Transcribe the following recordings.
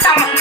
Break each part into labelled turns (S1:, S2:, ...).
S1: I'm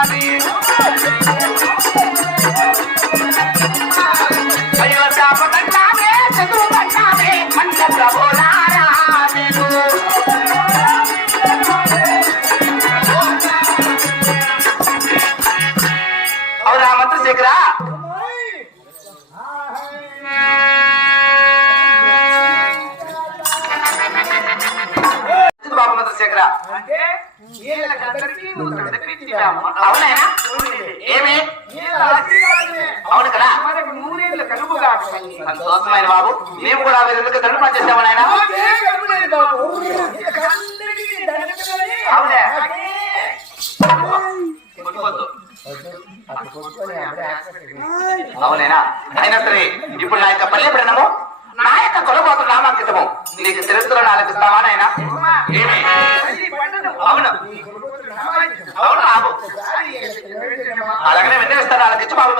S1: స్వామి అయ్యో మంత్రశేఖర
S2: అంటే వీళ్ళకందరికీ ఒక విధపిచ్చినాము.
S1: అవునాయనా? ఏమి?
S2: వీళ్ళ ఆశీర్వాదమే.
S1: అవును కదా?
S2: మనకు నూరేళ్ళు కలుగుగా కలిగి.
S1: సంతోషమైన బాబు. మేము కూడా వీరెందుకు ధర్మ పనిచేస్తాము నాయన. అవునే. అవునేనా అయినా సరే. ఇప్పుడు నా యొక్క పల్లె ప్రణము నా యొక్క కొలబోతు నామాంకితము. నీకు చరిత్రలో ఆలోచిస్తావా నాయన? ఏమి?
S2: అది
S1: అవును. అవును బాబు. అలాగనే బాబు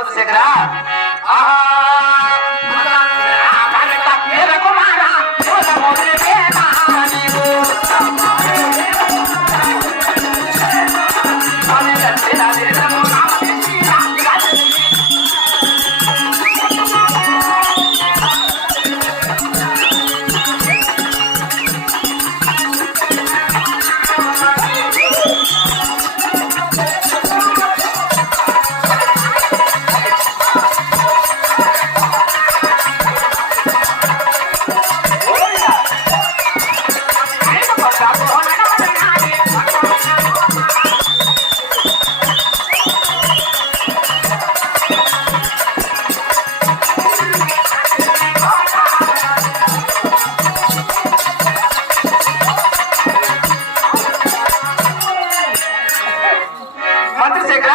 S2: చంద్రశేఖర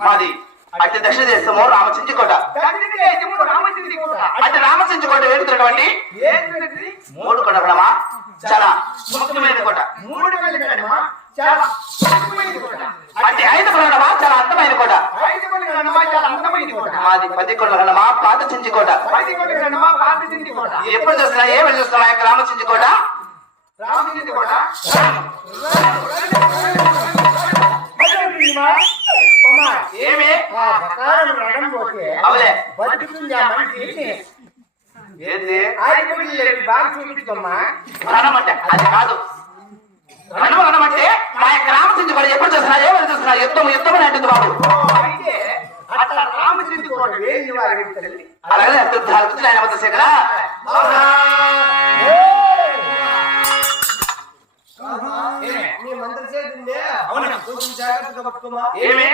S1: మాది. అయితే దక్షిణ దేశము రామచించుకోట
S2: తండ్రి దేశము రామచంద్రి
S1: రామచించుకోట వేడుతున్నటువంటి
S2: ఏంటండి?
S1: మూడు కొండలమా చాలా ముఖ్యమైన కోట.
S2: మూడు చాలా అందమైనది కోట.
S1: అంటే ఐదు కొండలమా చాలా అందమైన కోట. మాది పది కొండలమా పాత చించుకోట ఎప్పుడు చూస్తున్నా? ఏమని చూస్తున్నా? యొక్క రామచించుకోట
S2: ప్రకారం రగం పోతే బతుకుతుంది ఆ మనిషి.
S1: ఏంది?
S2: ఐదు వేల బాగా చూపించమ్మా?
S1: రణం అంటే అది కాదు. రణం అంటే మా యొక్క రామచించుకోట ఎప్పుడు చూస్తున్నా ఏమని చూస్తున్నా? యుద్ధం యుద్ధం అని అంటుంది బాబు
S2: అట్లా రామచంద్రి కోట వేయి వారి తల్లి?
S1: అలాగే అర్థం ఆయన మంత్రశేఖర
S3: మీ కొంచెం జాగ్రత్తగా పట్టుకోమా
S1: ఏమి?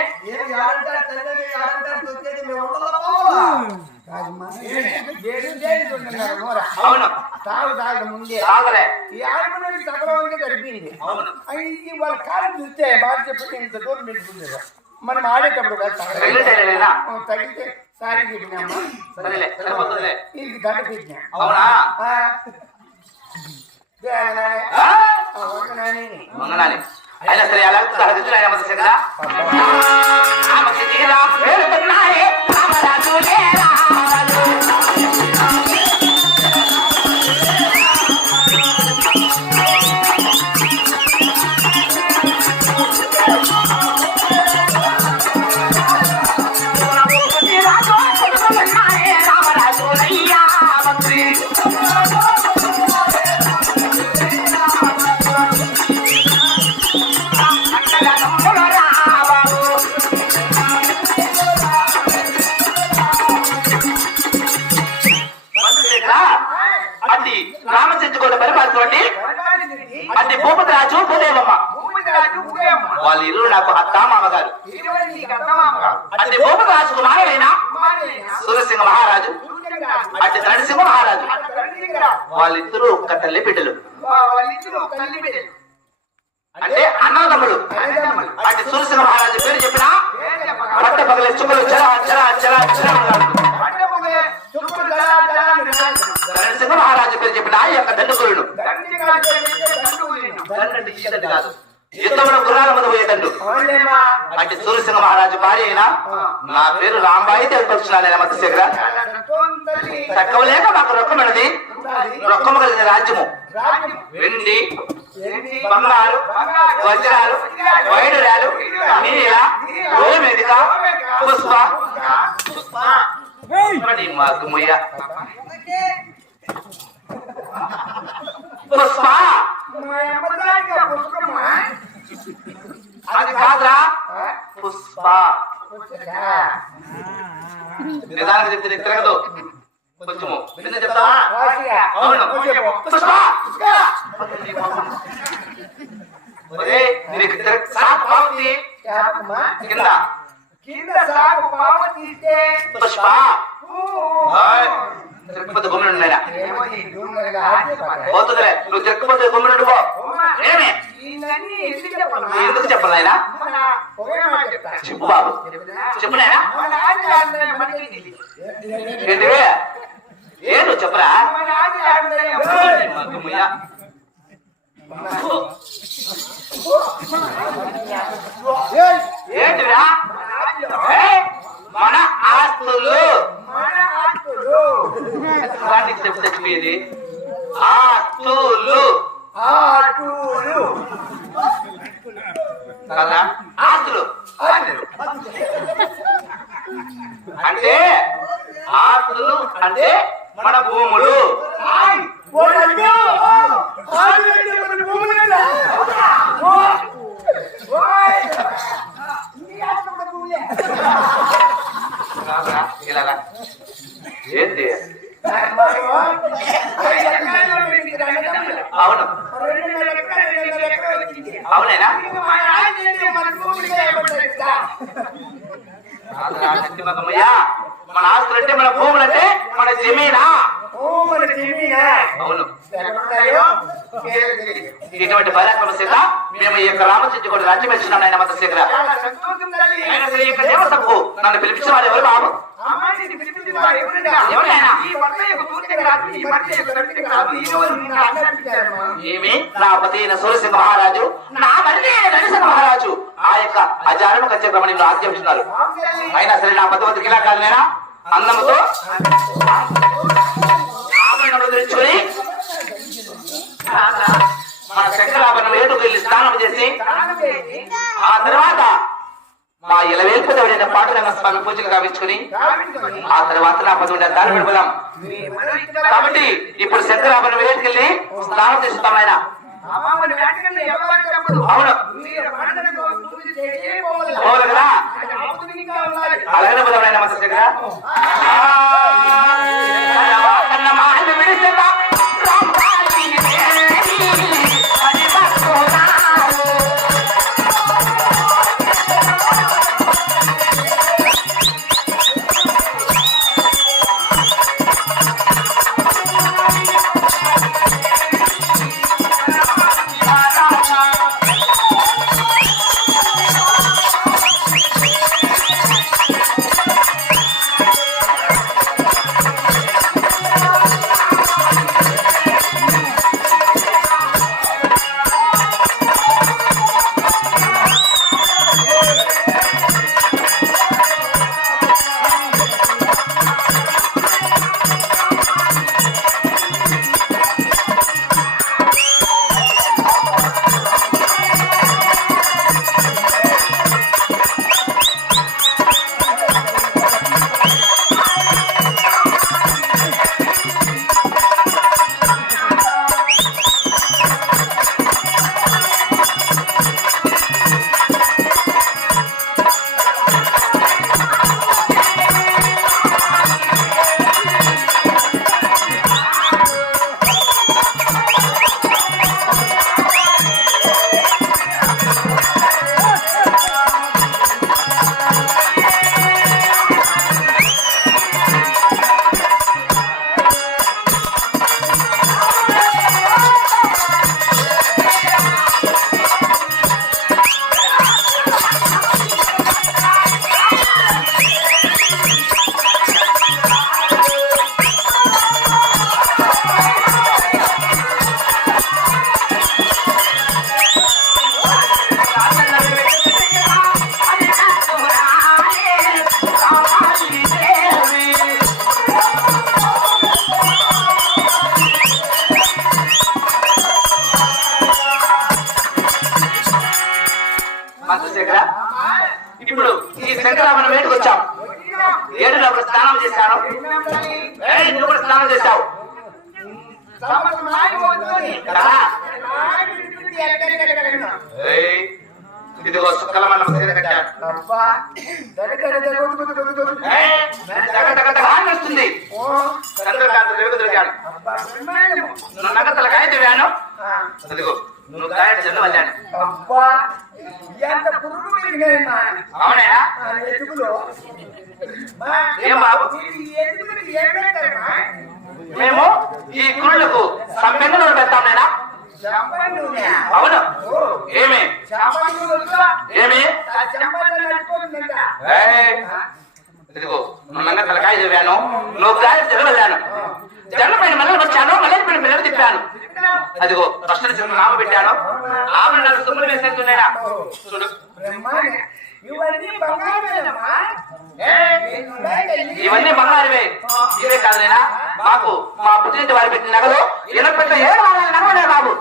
S3: యాడంటారు యాడంటారు తొక్కేది? మేము
S2: తాగు తాగడం ముందే. ఈ ఆడపిల్లకి
S1: అవును.
S2: ఈ వాళ్ళ కాలం చూస్తే బాగా చెప్పి ఇంత దూరం పెట్టుకుంది మనం ఆడేటప్పుడు తగిలితే సారీ చెప్పినామా? ఇది దండ పెట్టినా.
S1: అవునా?
S2: ఆ.
S1: అయినా సరే అలా తరగతులు ఆయన వేడుతున్నాయే రామరాజు రామరాజు నాకు అత్తా మామగారు అంటే గోప రాజకుమారుడైన సూర్యసింహ మహారాజు. అంటే నరసింహ మహారాజు. వాళ్ళిద్దరూ ఒక్క తల్లి బిడ్డలు. అంటే అన్నదమ్ములు. అంటే సూర్యసింహ మహారాజు పేరు చెప్పిన? పట్ట పగలే చుక్కలు చలా చలా చలా చలా అన్నారు. నరసింహ మహారాజు పేరు చెప్పిన? ఈ యొక్క దండుకురుడు కాదు. యుద్ధంలో గుర్రాల మీద పోయే దండు
S2: అవునులేమ్మా.
S1: అంటే సూరసింహ మహారాజు భార్య అయినా నా పేరు రాంబాయి తెలుపొచ్చున్నాను మత్స్యగ్ర. తక్కువ లేక మాకు రొక్కమైనది. రొక్కము కలిగిన రాజ్యము.
S2: రాజ్యం.
S1: వెండి? బంగారు వజ్రాలు వైడూర్యాలు నీల గోమేదిక పుష్ప.
S2: పుష్ప.
S1: అది కాదురా? పుష్ప? నిదానికి చెప్తే నీకు తిరగదు కొంచెము. నిన్న చెప్తావా. పుష్ప. ఒరే, నీకు సాకు. కింద.
S2: కింద తీస్తే
S1: పుష్ప. పోతుందిలే నువ్వు ఏమి?
S2: ఎందుకు చెప్పమ్మా?
S1: ఎందుకు చెప్పాలి నాయనా
S2: మన ఒకే మాట చెప్తా.
S1: చెప్పు బాబు. ఏంటివి చెప్పరా?
S2: మన
S1: ఏంటిరా ఆస్తులు
S2: మన ఆస్తులు.
S1: వాటికి చెప్తే చెప్పేది? ఆస్తులు
S2: ఆటులు.
S1: కదా? ఆస్తులు. అంటే ఆస్తులు అంటే మన భూములు
S2: ఆయ్, ఓడల్లు. ఆటులంటే మన భూములేనా? ఓ. ఓయ్. నీ ఆస్తులు మన భూములే.
S1: కాదురా, ఇలాగా ఏంటి
S2: ఐదు ఎకరాల్లో మీకు రంగతమ్ములు.
S1: అవును
S2: రెండున్నర ఎకరాలు, రెండున్నర ఎకరాలు వచ్చింది.
S1: అవునేనా
S2: ఇక మన ఆంధ్ర మన భూములకే ఇవ్వబడ్డాయి సార్.
S1: కాదురా, సత్యమకమయ్య. మన ఆస్తులు అంటే మన భూములు అంటే మన జమీనా
S2: ఓ మన జమీనా?
S1: అవును
S2: ఎక్కడున్నాయో? పేరు తెలియదు.
S1: ఇటువంటి పరాక్రమ సీత మేము ఈ యొక్క రామచంద్రుడు రాజ్యం ఇచ్చినాం ఆయన మత యొక్క దేవసభకు నన్ను పిలిపించిన వారు ఎవరు బాబు. ఏమి? నా పతి సూర్యసింహ మహారాజు నా అయిన నరసింహ మహారాజు ఆ యొక్క అజారము కచ్చక్రమణి ఆజ్ఞాపించినారు. అయినా సరే నా మధ్యవర్తికి ఇలా కాదు నేనా అందముతో ఆభరణములు ధరించుకొని మన శంకరాభరణం ఏటుకు వెళ్ళి స్నానం చేసి ఆ తర్వాత మా ఇలవేల్పుదవుడైన పాండురంగ స్వామి పూజలు
S2: కావించుకుని
S1: ఆ తర్వాత నా పదవి దాని పెడదాం కాబట్టి ఇప్పుడు శంకరాభరణం ఏటుకెళ్ళి స్నానం చేస్తాం ఆయన.
S2: అమ్మా, మన వేటగాళ్ళు ఎవరు
S1: అవును
S2: మీరు పండుగకు పూజ చేసి
S1: వస్తుంది. నువ్వు నగతల కాయ దివ్యాను
S2: ఆ,
S1: అదిగో నువ్వు కాయ చెన్ను వెళ్ళాను
S2: అబ్బా ఎంత పురుగు పెరిగాయమ్మా
S1: అవునా?
S2: ఆ ఎదుగులో మా,
S1: ఏం బాబు?
S2: ఈ ఎదుగులు ఏం పెడతారమ్మా
S1: మేము ఈ కుళ్ళకు సంపెంగ నూనె పెడతాం నేనా. అవును. ఏమి. ఏమి? ఇదిగో నువ్వు నగతల కాయ దివ్యాను నువ్వు కాయ చెన్ను వెళ్ళాను చెన్న పైన మళ్ళీ వచ్చాను మళ్ళీ పైన పిల్లలు తిప్పాను. అదిగో కష్ట చిన్న నామ పెట్టాను. ఆభరణాలు తుమ్ములు వేసేస్తున్నాయినా చూడు.
S2: ఇవన్నీ
S1: బంగారమే. ఇవే కాదు నేనా మాకు మా పుట్టింటి వారి పెట్టిన నగలు ఎనపెట్ట ఏడు నగలే బాబు.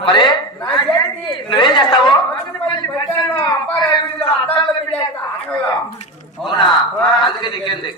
S1: మరి నువ్వేం చేస్తావు. అవునా? అందుకే నీకేంది?